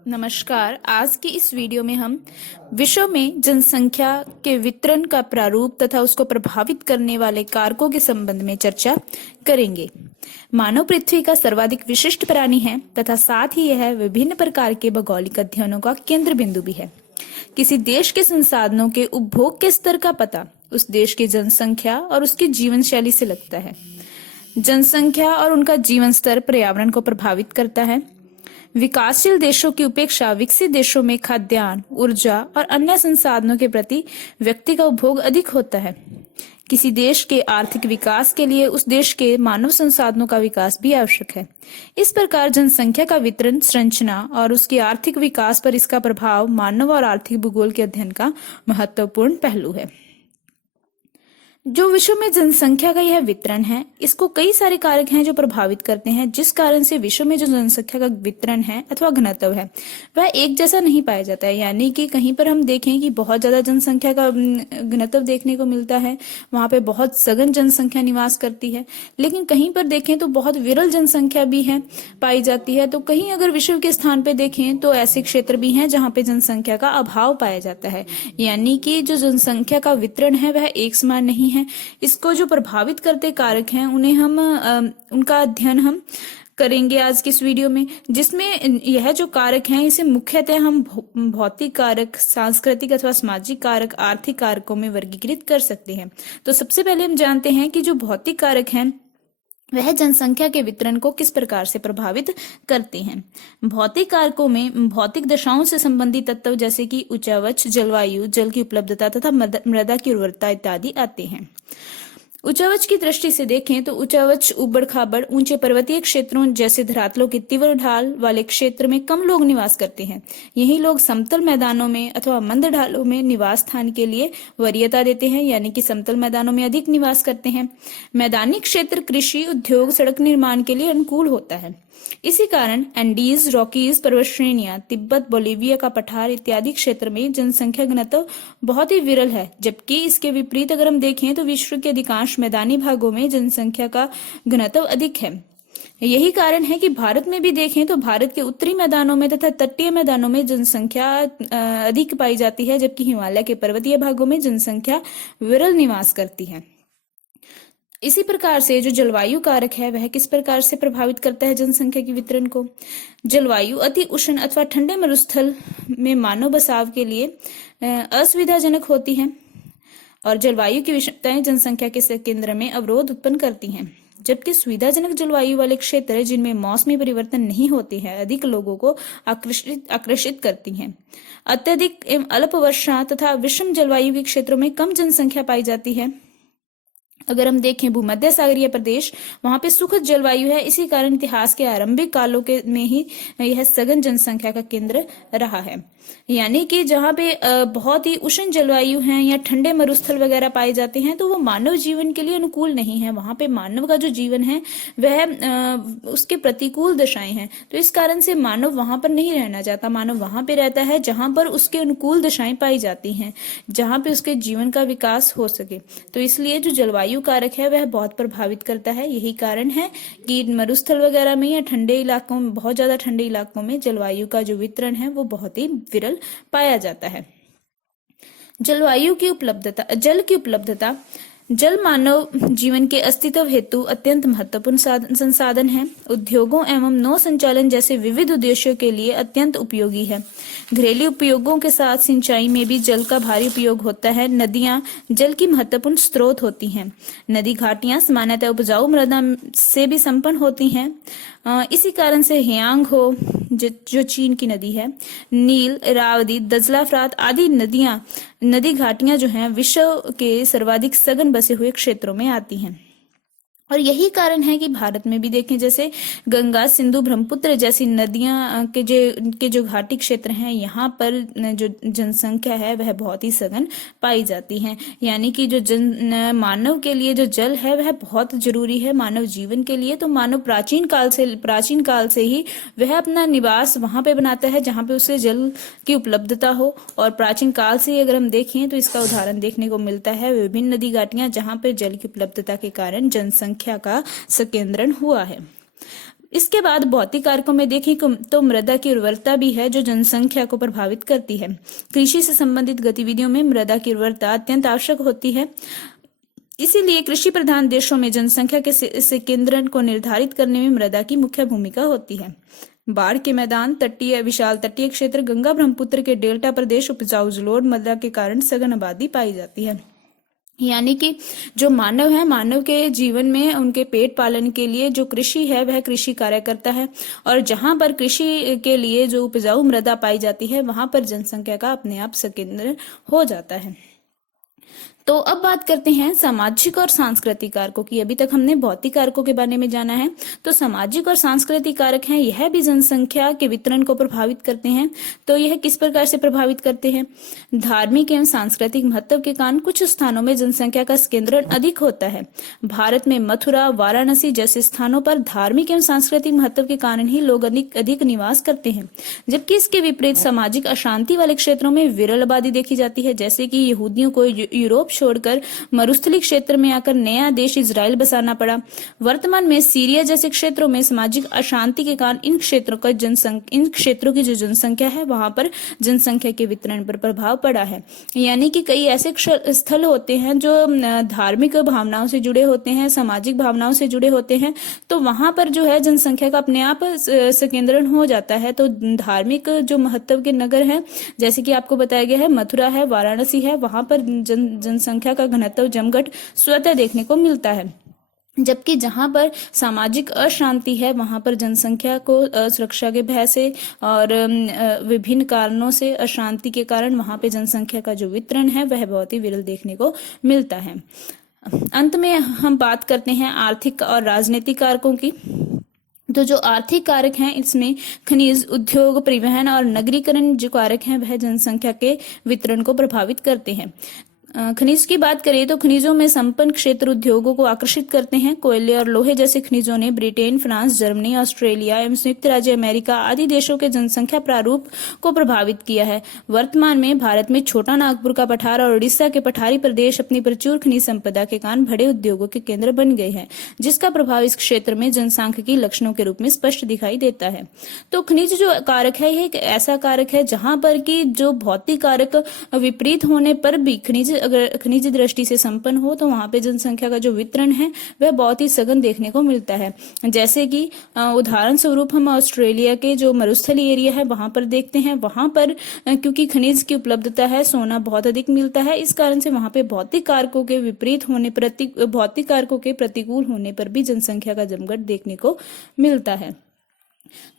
नमस्कार। आज की इस वीडियो में हम विश्व में जनसंख्या के वितरण का प्रारूप तथा उसको प्रभावित करने वाले कारकों के संबंध में चर्चा करेंगे। मानव पृथ्वी का सर्वाधिक विशिष्ट प्राणी है तथा साथ ही यह विभिन्न प्रकार के भौगोलिक अध्ययनों का केंद्र बिंदु भी है। किसी देश के संसाधनों के उपभोग के स्तर का पता उस देश की जनसंख्या और उसकी जीवन शैली से लगता है। जनसंख्या और उनका जीवन स्तर पर्यावरण को प्रभावित करता है। विकासशील देशों की उपेक्षा विकसित देशों में खाद्यान्न, ऊर्जा और अन्य संसाधनों के प्रति व्यक्ति का उपभोग अधिक होता है। किसी देश के आर्थिक विकास के लिए उस देश के मानव संसाधनों का विकास भी आवश्यक है। इस प्रकार जनसंख्या का वितरण, संरचना और उसके आर्थिक विकास पर इसका प्रभाव मानव और आर्थिक भूगोल के अध्ययन का महत्वपूर्ण पहलू है। जो विश्व में जनसंख्या का यह वितरण है, इसको कई सारे कारक हैं जो प्रभावित करते हैं, जिस कारण से विश्व में जो जनसंख्या का वितरण है अथवा घनत्व है वह एक जैसा नहीं पाया जाता है। यानी कि कहीं पर हम देखें कि बहुत ज्यादा जनसंख्या का घनत्व देखने को मिलता है, वहां पे बहुत सघन जनसंख्या निवास करती है, लेकिन कहीं पर देखें तो बहुत विरल जनसंख्या भी है पाई जाती है। तो कहीं अगर विश्व के स्थान पे देखें तो ऐसे क्षेत्र भी हैं जहाँ पे जनसंख्या का अभाव पाया जाता है। यानी कि जो जनसंख्या का वितरण है वह एक समान नहीं है। इसको जो प्रभावित करते कारक हैं उन्हें हम उनका अध्ययन हम करेंगे आज की इस वीडियो में, जिसमें यह जो कारक हैं इसे मुख्यतः हम भौतिक कारक, सांस्कृतिक अथवा सामाजिक कारक, आर्थिक कारकों में वर्गीकृत कर सकते हैं। तो सबसे पहले हम जानते हैं कि जो भौतिक कारक हैं वह जनसंख्या के वितरण को किस प्रकार से प्रभावित करते हैं। भौतिक कारकों में भौतिक दशाओं से संबंधित तत्व जैसे कि उच्चावच, जलवायु, जल की उपलब्धता तथा मृदा की उर्वरता इत्यादि आते हैं। उच्चावच की दृष्टि से देखें तो उच्चावच उबड़ खाबड़ ऊंचे पर्वतीय क्षेत्रों जैसे धरातलों की तीव्र ढाल वाले क्षेत्र में कम लोग निवास करते हैं। यही लोग समतल मैदानों में अथवा मंद ढालों में निवास स्थान के लिए वरीयता देते हैं, यानी कि समतल मैदानों में अधिक निवास करते हैं। मैदानी क्षेत्र कृषि, उद्योग, सड़क निर्माण के लिए अनुकूल होता है। इसी कारण एंडीज, रॉकीज पर्वत श्रेणियां, तिब्बत, बोलिविया का पठार इत्यादि क्षेत्र में जनसंख्या घनत्व बहुत ही विरल है। जबकि इसके विपरीत अगर हम देखें तो विश्व के अधिकांश मैदानी भागों में जनसंख्या का घनत्व अधिक है। यही कारण है कि भारत में भी देखें तो भारत के उत्तरी मैदानों में तथा तटीय मैदानों में जनसंख्या अधिक पाई जाती है, जबकि हिमालय के पर्वतीय भागों में जनसंख्या विरल निवास करती है। इसी प्रकार से जो जलवायु कारक है वह किस प्रकार से प्रभावित करता है जनसंख्या के वितरण को। जलवायु अति उष्ण अथवा ठंडे मरुस्थल में मानव बसाव के लिए असुविधाजनक होती है और जलवायु की विषमताएं जनसंख्या के केंद्र में अवरोध उत्पन्न करती हैं। जबकि सुविधाजनक जलवायु वाले क्षेत्र जिनमें मौसमी परिवर्तन नहीं होते हैं अधिक लोगों को आकर्षित करती हैं। अत्यधिक एवं अल्प वर्षा तथा विषम जलवायु के क्षेत्रों में कम जनसंख्या पाई जाती है। अगर हम देखें भूमध्य सागरीय प्रदेश, वहां पे सुखद जलवायु है। इसी कारण इतिहास के आरंभिक कालों के में ही यह सघन जनसंख्या का केंद्र रहा है। यानी कि जहाँ पे बहुत ही उष्ण जलवायु है या ठंडे मरुस्थल वगैरह पाए जाते हैं तो वो मानव जीवन के लिए अनुकूल नहीं है। वहां पे मानव का जो जीवन है वह उसके प्रतिकूल दशाएं हैं। तो इस कारण से मानव वहां पर नहीं रहना चाहता। मानव वहां पे रहता है जहां पर उसके अनुकूल दशाएं पाई जाती हैं, जहां पे उसके जीवन का विकास हो सके। तो इसलिए जो जलवायु कारक है वह बहुत प्रभावित करता है। यही कारण है कि मरुस्थल वगैरह में या ठंडे इलाकों में, बहुत ज्यादा ठंडे इलाकों में जलवायु का जो वितरण है वो बहुत ही विरल पाया जाता है। जलवायु की उपलब्धता, जल की उपलब्धता। जल मानव जीवन के अस्तित्व हेतु अत्यंत महत्वपूर्ण संसाधन है। उद्योगों एवं नौ संचालन जैसे विविध उद्देश्यों के लिए अत्यंत उपयोगी है। घरेलू उपयोगों के साथ सिंचाई में भी जल का भारी उपयोग होता है। नदियां जल की महत्वपूर्ण स्रोत होती हैं। नदी घाटियां सामान्यतः उपजाऊ मृदा से भी संपन्न होती हैं। इसी कारण से हियांग हो जो चीन की नदी है, नील, इरावदी, दजला, फरात आदि नदी घाटियां जो हैं विश्व के सर्वाधिक सघन बसे हुए क्षेत्रों में आती हैं। और यही कारण है कि भारत में भी देखें जैसे गंगा, सिंधु, ब्रह्मपुत्र जैसी नदियां के जो घाटी क्षेत्र हैं यहाँ पर जो जनसंख्या है वह बहुत ही सघन पाई जाती है। यानी कि जो मानव के लिए जो जल है वह बहुत जरूरी है मानव जीवन के लिए। तो मानव प्राचीन काल से ही वह अपना निवास वहां पे बनाता है जहाँ पे उसे जल की उपलब्धता हो। और प्राचीन काल से ही अगर हम देखें तो इसका उदाहरण देखने को मिलता है विभिन्न नदी घाटियां जहाँ पे जल की उपलब्धता के कारण जनसंख्या का संकेंद्रण हुआ है। इसके बाद भौतिक कारकों में देखें तो मृदा की उर्वरता भी है जो जनसंख्या को प्रभावित करती है। कृषि से संबंधित गतिविधियों में मृदा की उर्वरता अत्यंत आवश्यक होती है। इसीलिए कृषि प्रधान देशों में जनसंख्या के केंद्रण को निर्धारित करने में मृदा की मुख्य भूमिका होती है। बाढ़ के मैदान, विशाल तटीय क्षेत्र, गंगा ब्रह्मपुत्र के डेल्टा प्रदेश, उपजाऊ जलोढ़ मृदा के कारण सघन आबादी पाई जाती है। यानी कि जो मानव है, मानव के जीवन में उनके पेट पालन के लिए जो कृषि है वह कृषि कार्य करता है, और जहां पर कृषि के लिए जो उपजाऊ मृदा पाई जाती है वहां पर जनसंख्या का अपने आप संकेंद्रण हो जाता है। तो अब बात करते हैं सामाजिक और सांस्कृतिक कारकों की। अभी तक हमने भौतिक कारकों के बारे में जाना है, तो सामाजिक और सांस्कृतिक कारक हैं, यह भी जनसंख्या के वितरण को प्रभावित करते हैं। तो यह किस प्रकार से प्रभावित करते हैं? धार्मिक एवं सांस्कृतिक महत्व के कारण कुछ स्थानों में जनसंख्या का केंद्रण अधिक होता है। भारत में मथुरा, वाराणसी जैसे स्थानों पर धार्मिक एवं सांस्कृतिक महत्व के कारण ही लोग अधिक निवास करते हैं, जबकि इसके विपरीत सामाजिक अशांति वाले क्षेत्रों में विरल आबादी देखी जाती है। जैसे कि यहूदियों को यूरोप छोड़कर मरुस्थलीय क्षेत्र में आकर नया देश इजराइल बसाना पड़ा। वर्तमान में सीरिया जैसे क्षेत्रों में सामाजिक अशांति के कारण इन क्षेत्रों की जो जनसंख्या है वहां पर जनसंख्या के वितरण पर प्रभाव पड़ा है। यानी कि कई ऐसे स्थल होते हैं जो धार्मिक भावनाओं से जुड़े होते हैं, सामाजिक भावनाओं से जुड़े होते हैं, तो वहां पर जो है जनसंख्या का अपने आप संकेंद्रण हो जाता है। तो धार्मिक जो महत्व के नगर हैं, जैसे कि आपको बताया गया है मथुरा है, वाराणसी है, वहां पर जनसंख्या का घनत्व जमघट स्वतः देखने को मिलता है। जबकि जहां पर सामाजिक अशांति है वहां पर जनसंख्या को सुरक्षा के भय से और विभिन्न कारणों से, अशांति के कारण वहां पे जनसंख्या का जो वितरण है वह बहुत ही विरल देखने को मिलता है। अंत में हम बात करते हैं आर्थिक और राजनीतिक कारकों की। तो जो आर्थिक कारक हैं इसमें खनिज, उद्योग, परिवहन और नगरीकरण जो कारक हैं वह जनसंख्या के वितरण को प्रभावित करते हैं। खनिज की बात करें तो खनिजों में संपन्न क्षेत्र उद्योगों को आकर्षित करते हैं। कोयले और लोहे जैसे खनिजों ने ब्रिटेन, फ्रांस, जर्मनी, ऑस्ट्रेलिया एवं संयुक्त राज्य अमेरिका आदि देशों के जनसंख्या प्रारूप को प्रभावित किया है। वर्तमान में भारत में छोटा नागपुर का पठार और उड़ीसा के पठारी प्रदेश अपनी प्रचुर खनिज संपदा के कारण बड़े उद्योगों के केंद्र बन गए हैं, जिसका प्रभाव इस क्षेत्र में जनसांख्यिकी लक्षणों के रूप में स्पष्ट दिखाई देता है। तो खनिज जो कारक है यह एक ऐसा कारक है जहां पर कि जो भौतिक कारक विपरीत होने पर भी अगर खनिज दृष्टि से संपन्न हो तो वहां पे जनसंख्या का जो वितरण है वह बहुत ही सघन देखने को मिलता है। जैसे कि उदाहरण स्वरूप हम ऑस्ट्रेलिया के जो मरुस्थलीय एरिया है वहां पर देखते हैं, वहां पर क्योंकि खनिज की उपलब्धता है, सोना बहुत अधिक मिलता है, इस कारण से वहां पे भौतिक कारकों के विपरीत होने भौतिक कारकों के प्रतिकूल होने पर भी जनसंख्या का जमघट देखने को मिलता है।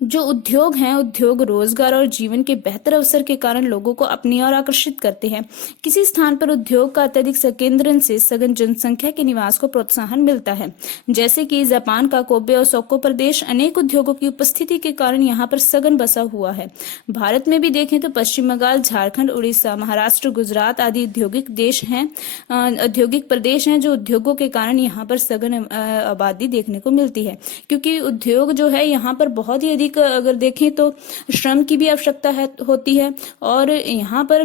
जो उद्योग हैं, उद्योग रोजगार और जीवन के बेहतर अवसर के कारण लोगों को अपनी ओर आकर्षित करते हैं। किसी स्थान पर उद्योग का अत्यधिक संकेंद्रण से सघन जनसंख्या के निवास को प्रोत्साहन मिलता है। जैसे कि जापान का कोबे और सोक्को प्रदेश अनेक उद्योगों की उपस्थिति के कारण यहाँ पर सघन बसा हुआ है। भारत में भी देखें तो पश्चिम बंगाल, झारखंड, उड़ीसा, महाराष्ट्र, गुजरात आदि औद्योगिक प्रदेश हैं जो उद्योगों के कारण यहाँ पर सघन आबादी देखने को मिलती है। क्योंकि उद्योग जो है यहाँ पर बहुत ही अधिक, अगर देखें तो श्रम की भी आवश्यकता होती है, और यहाँ पर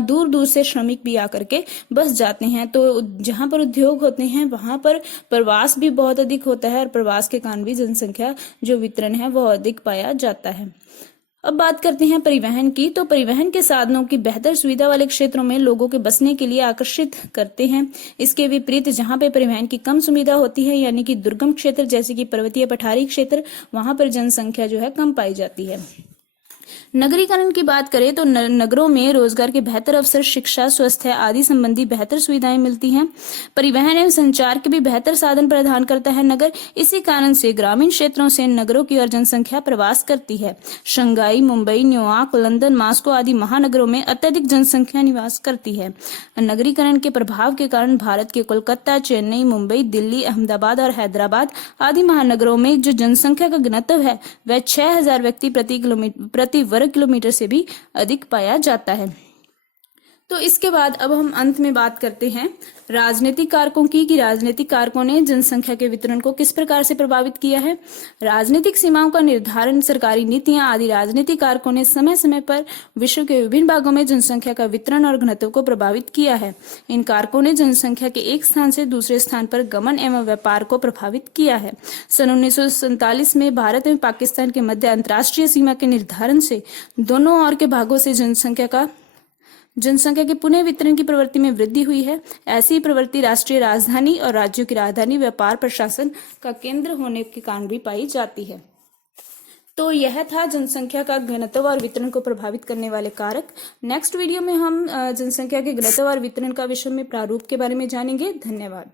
दूर दूर से श्रमिक भी आकर के बस जाते हैं। तो जहां पर उद्योग होते हैं वहां पर प्रवास भी बहुत अधिक होता है, और प्रवास के कारण भी जनसंख्या जो वितरण है वह अधिक पाया जाता है। अब बात करते हैं परिवहन की। तो परिवहन के साधनों की बेहतर सुविधा वाले क्षेत्रों में लोगों के बसने के लिए आकर्षित करते हैं। इसके विपरीत जहां पे परिवहन की कम सुविधा होती है, यानी कि दुर्गम क्षेत्र जैसे कि पर्वतीय पठारी क्षेत्र, वहां पर जनसंख्या जो है कम पाई जाती है। नगरीकरण की बात करें तो नगरों में रोजगार के बेहतर अवसर, शिक्षा, स्वास्थ्य आदि संबंधी बेहतर सुविधाएं मिलती हैं। परिवहन एवं संचार के भी बेहतर साधन प्रदान करता है नगर। इसी कारण से ग्रामीण क्षेत्रों से नगरों की ओर जनसंख्या प्रवास करती है। Shanghai, Mumbai, New York, London, Moscow आदि महानगरों में अत्यधिक जनसंख्या निवास करती है। नगरीकरण के प्रभाव के कारण भारत के कोलकाता, चेन्नई, मुंबई, दिल्ली, अहमदाबाद और हैदराबाद आदि महानगरों में जो जनसंख्या का घनत्व है वह 6000 व्यक्ति प्रति वर्ग किलोमीटर से भी अधिक पाया जाता है। तो इसके बाद अब हम अंत में बात करते हैं राजनीतिक कारकों की, कि राजनीतिक कारकों ने जनसंख्या के वितरण को किस प्रकार से प्रभावित किया है। राजनीतिक सीमाओं का निर्धारण, सरकारी नीतियां आदि राजनीतिक कारकों ने समय समय पर विश्व के विभिन्न भागों में जनसंख्या का वितरण और घनत्व को प्रभावित किया है। इन कारकों ने जनसंख्या के एक स्थान से दूसरे स्थान पर गमन एवं व्यापार को प्रभावित किया है। सन 1947 में भारत एवं पाकिस्तान के मध्य अंतर्राष्ट्रीय सीमा के निर्धारण से दोनों ओर के भागों से जनसंख्या के पुनः वितरण की प्रवृत्ति में वृद्धि हुई है। ऐसी ही प्रवृत्ति राष्ट्रीय राजधानी और राज्यों की राजधानी, व्यापार, प्रशासन का केंद्र होने के कारण भी पाई जाती है। तो यह था जनसंख्या का घनत्व और वितरण को प्रभावित करने वाले कारक। नेक्स्ट वीडियो में हम जनसंख्या के घनत्व और वितरण का विश्व में प्रारूप के बारे में जानेंगे। धन्यवाद।